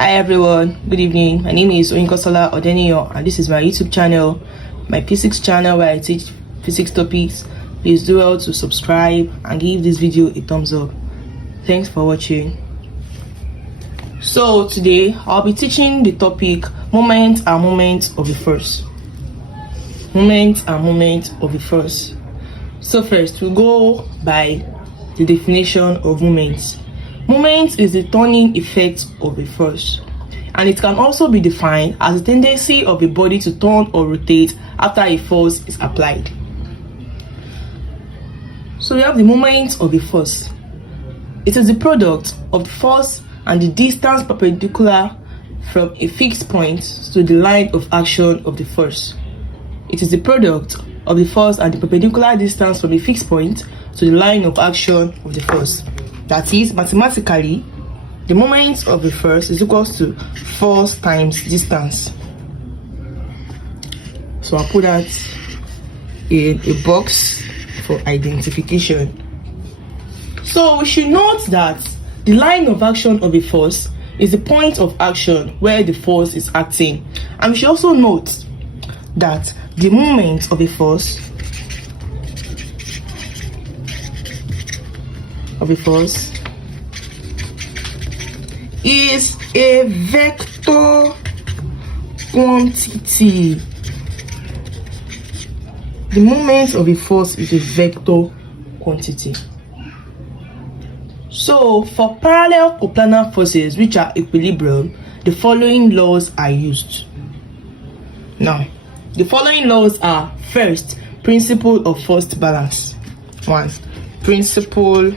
Hi everyone, good evening. My name is Oyinkansola Odeniyan and this is my YouTube channel, my physics channel where I teach physics topics. Please do well to subscribe and give this video a thumbs up. Thanks for watching. So today I'll be teaching the topic moment and moment of the force. Moment and moment of the force. So first we'll go by the definition of moment. Moment is the turning effect of a force, and it can also be defined as the tendency of a body to turn or rotate after a force is applied. So we have the moment of a force. It is the product of the force and the distance perpendicular from a fixed point to the line of action of the force. It is the product of the force and the perpendicular distance from a fixed point to the line of action of the force. That is, mathematically, the moment of the force is equal to force times distance. So I'll put that in a box for identification. So we should note that the line of action of a force is the point of action where the force is acting. And we should also note that the moment of a force is a vector quantity. The moment of a force is a vector quantity. So for parallel coplanar forces which are equilibrium, the following laws are used. Now, the following laws are: first, principle of forced balance. 1. Principle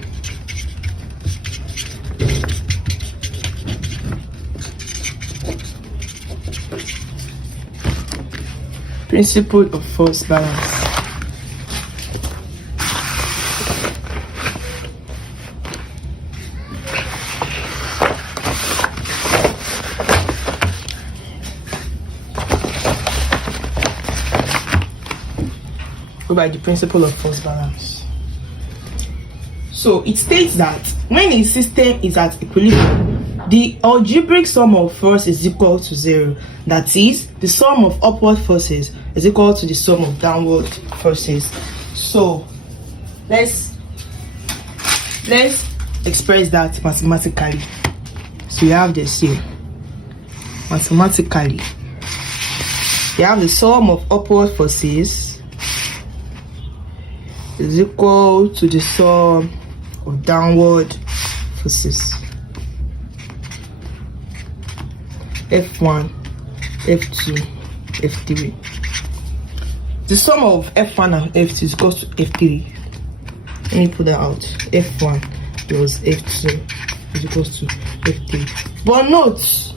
of force balance. Go by the principle of force balance. So it states that when a system is at equilibrium, the algebraic sum of force is equal to 0. That is, the sum of upward forces is equal to the sum of downward forces. So let's express that mathematically. So you have this here. Mathematically, you have the sum of upward forces is equal to the sum of downward forces. F1, F2, F3. The sum of F1 and F2 is equal to F3. Let me put that out. F1 plus F2 is equal to F3. But note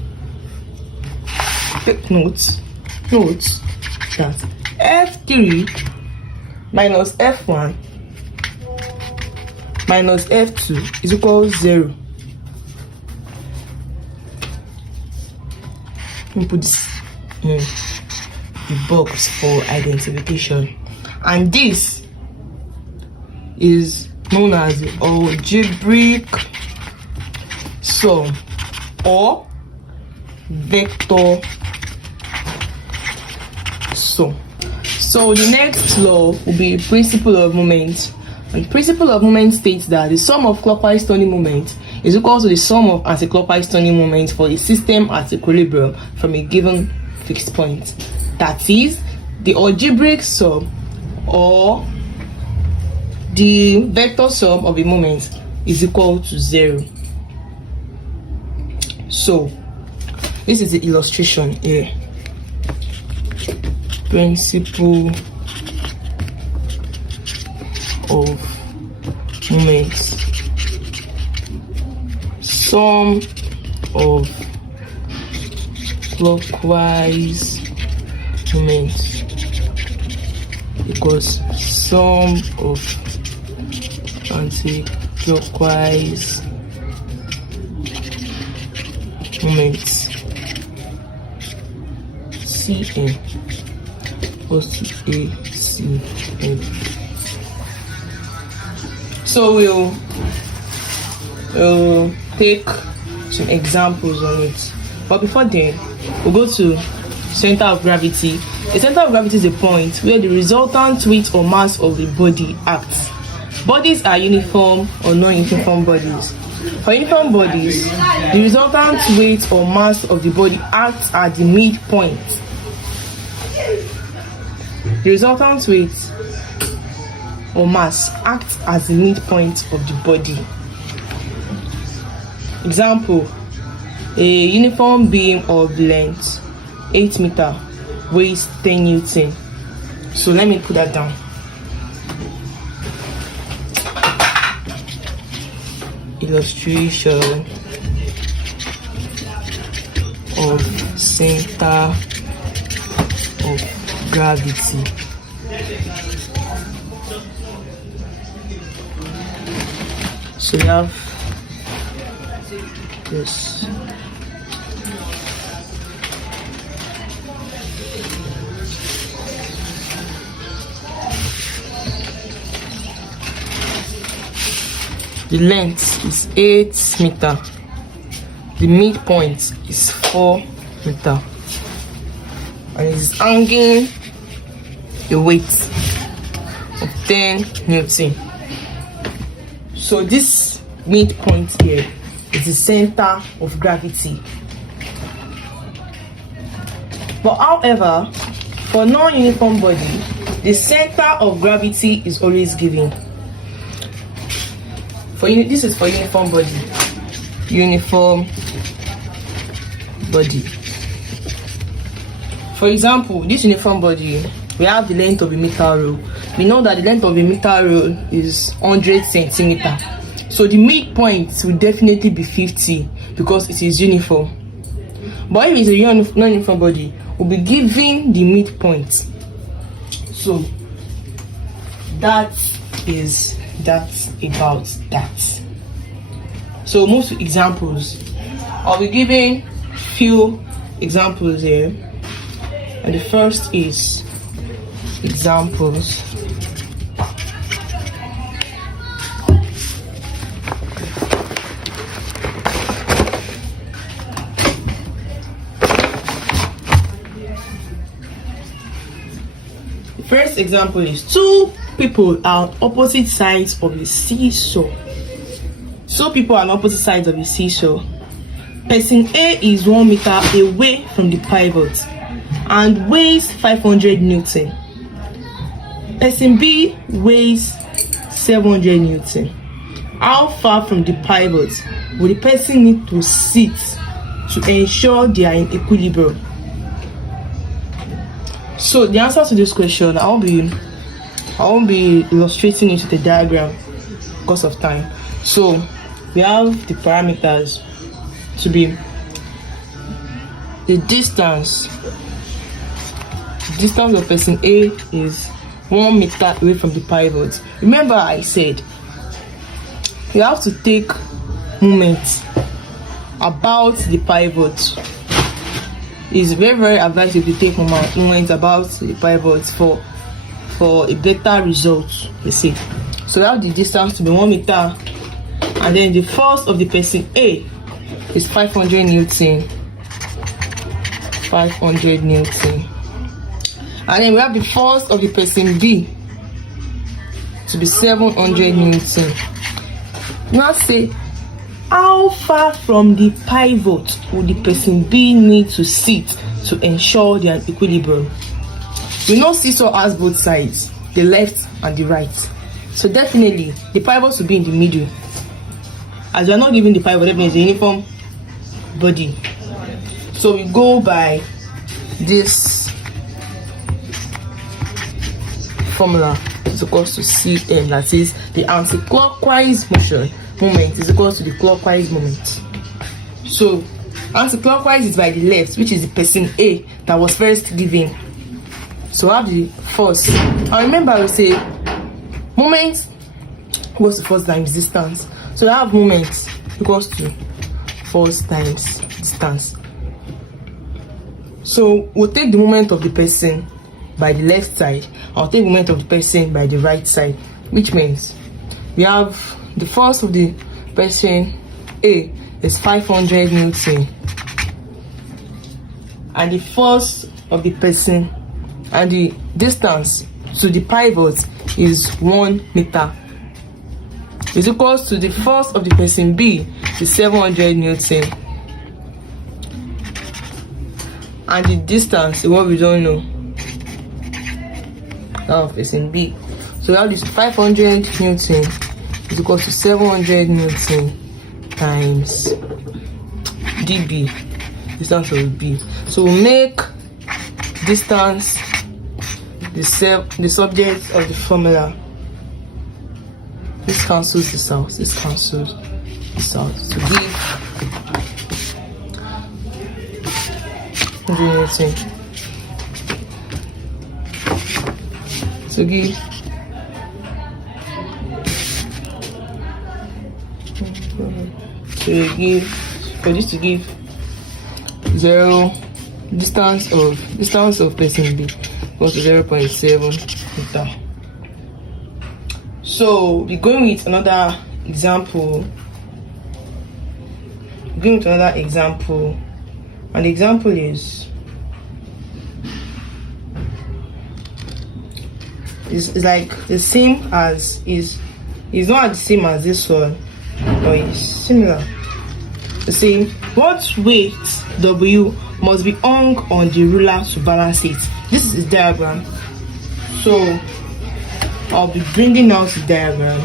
that F3 minus F1 minus F2 is equal to 0. Let me put this in the box for identification. And this is known as the algebraic sum or vector sum. So the next law will be principle of moment. And principle of moment states that the sum of clockwise turning moment is equal to the sum of anti-clockwise turning moments for a system at equilibrium from a given fixed point. That is, the algebraic sum or the vector sum of a moment is equal to 0. So this is the illustration here. Principle of moments. Sum of clockwise moments equals sum of anti-clockwise moments. Cn equals to ACn. So we'll take some examples on it. But before then, we'll go to center of gravity. The center of gravity is a point where the resultant weight or mass of the body acts. Bodies are uniform or non-uniform bodies. For uniform bodies, the resultant weight or mass of the body acts at the midpoint. The resultant weight or mass acts as the midpoint of the body. Example, a uniform beam of length 8 meter weighs 10 Newton. So let me put that down. Illustration of center of gravity. So we have this. The length is 8 meter. The midpoint is 4 meter. And it's hanging a weight of 10 Newton. So this midpoint here is the center of gravity. But however, for non-uniform body, the center of gravity is always given. This is for uniform body. Uniform body. For example, this uniform body, we have the length of a metal rule. We know that the length of a metal rule is 100 centimeter. So the midpoint will definitely be 50 because it is uniform. But if it's a non-uniform body, we'll be given the midpoint. So that is about that. So move to examples. I'll be giving few examples here, and the first is examples. The first example is two people are on opposite sides of a seesaw. So people are on opposite sides of a seesaw. Person A is 1 meter away from the pivot and weighs 500 Newton. Person B weighs 700 Newton. How far from the pivot will the person need to sit to ensure they are in equilibrium? So the answer to this question, I won't be illustrating it with a diagram because of time. So we have the parameters to be the distance. The distance of person A is 1 meter away from the pivot. Remember I said you have to take moments about the pivot. It's very advisable to take moments about the pivot for a better result, you see. So we have the distance to be 1 meter, and then the force of the person A is 500 Newton. 500 Newton. And then we have the force of the person B to be 700 Newton. Now say, how far from the pivot would the person B need to sit to ensure their equilibrium? We know seesaw has both sides, the left and the right. So definitely the pivot will be in the middle. As we are not giving the pivot, definitely it's a uniform body. So we go by this formula is equals to Cm, that is the anti-clockwise moment is equals to the clockwise moment. So anti-clockwise is by the left, which is the person A that was first given. So I have the force. And remember I will say moment equals to force times distance. So I have moment equals to force times distance. So we'll take the moment of the person by the left side. I'll take the moment of the person by the right side, which means we have the force of the person A is 500 Newton. and the force of the person, and the distance to the pivot is 1 meter, is equals to the force of the person B is 700 Newton, and the distance is what we don't know, that of person B. So we have this 500 Newton is equal to 700 Newton times dB, distance of B. So we'll make distance the subject of the formula. This cancels this out, this cancels this out, to give 100 Newton, to give for this to give 0 distance of person B equals to 0.7 meter. So we're going with another example. And the example is like the same as is not the same as this one, but it's similar. The same. What weight W must be hung on the ruler to balance it? This is the diagram. So I'll be bringing out the diagram.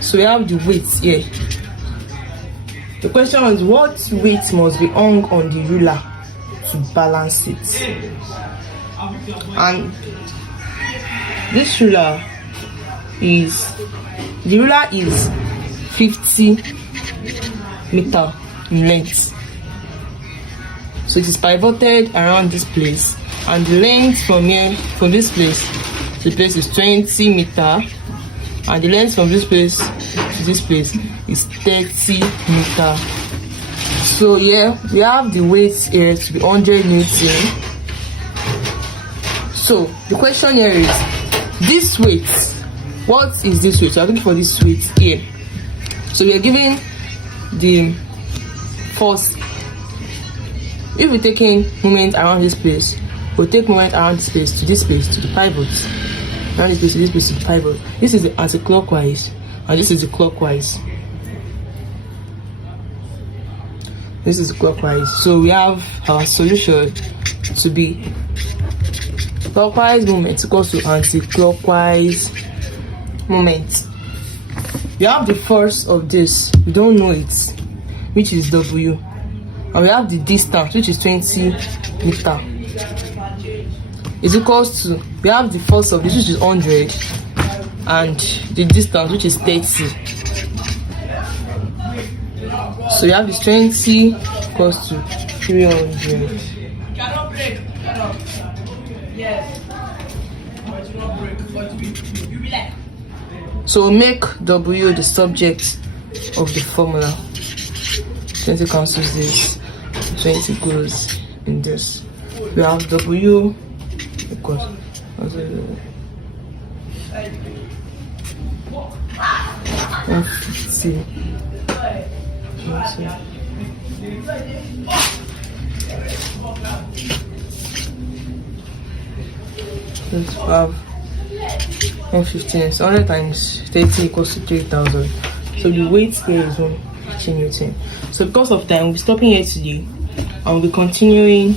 So we have the weights here. The question is, what weight must be hung on the ruler to balance it? And this ruler is 50 meter in length. So it is pivoted around this place, and the length from this place to the place is 20 meter, and the length from this place to this place is 30 meter. So yeah, we have the weight here to be 100 Newton. So the question here is, this weight, what is this weight? So I'm looking for this weight here. So we are given the force. If we're taking moment around this place, we'll take moment around this place, to the pivot. Around this place to the pivot. This is the anti-clockwise, and this is the clockwise. This is clockwise. So we have our solution to be clockwise moment equals to anti-clockwise moment. We have the force of this, we don't know it, which is W, and we have the distance, which is 20 meter. Is equals to, we have the force of this, which is 100, and the distance, which is 30. So you have this 20 equals to 300. So make W the subject of the formula. 20 cancels this, 20 goes in this. We have W equals 150. Let's have 115. So 100 times 30 equals to 3,000. So the weight here is 150 Newton. So because of time, we'll be stopping here today, and we'll be continuing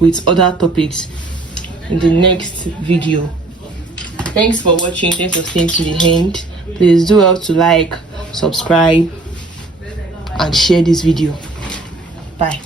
with other topics in the next video. Thanks for watching. Thanks for staying to the end. Please do help to like, subscribe, and share this video. Bye.